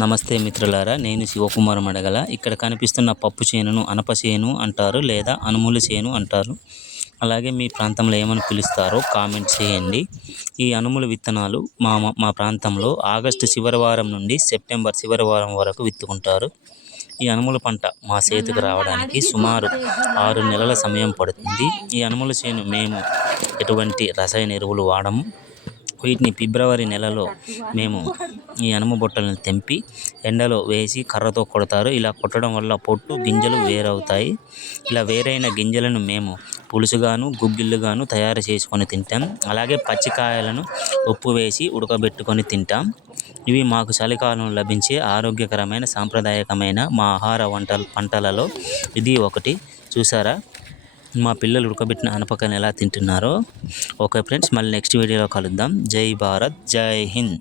నమస్తే మిత్రులారా, నేను శివకుమార్ మడగల. ఇక్కడ కనిపిస్తున్న పప్పు చేనును అనప చేను అంటారు లేదా అనుముల చేను అంటారు. అలాగే మీ ప్రాంతంలో ఏమని పిలుస్తారో కామెంట్ చేయండి. ఈ అనుముల విత్తనాలు మా ప్రాంతంలో ఆగస్టు చివరి వారం నుండి సెప్టెంబర్ చివరి వారం వరకు విత్తుకుంటారు. ఈ అనుముల పంట మా చేతికి రావడానికి సుమారు 6 నెలల సమయం పడుతుంది. ఈ అనుముల చేను మేము ఎటువంటి రసాయన ఎరువులు వాడము. వీటిని ఫిబ్రవరి నెలలో మేము ఈ అనుము బొట్టలను తెంపి ఎండలో వేసి కర్రతో కొడతారు. ఇలా కొట్టడం వల్ల పొట్టు గింజలు వేరవుతాయి. ఇలా వేరైన గింజలను మేము పులుసుగాను గుగ్గిళ్ళుగాను తయారు చేసుకొని తింటాం. అలాగే పచ్చికాయలను ఉప్పు వేసి ఉడకబెట్టుకొని తింటాం. ఇవి మాకు చలికాలంలో లభించే ఆరోగ్యకరమైన సాంప్రదాయకమైన మా ఆహార పంటలలో ఇది ఒకటి. చూసారా మా పిల్లలు ఉడకబెట్టిన అనపకాయను ఎలా తింటున్నారో. ఓకే ఫ్రెండ్స్, మళ్ళీ నెక్స్ట్ వీడియోలో కలుద్దాం. జై భారత్, జై హింద్.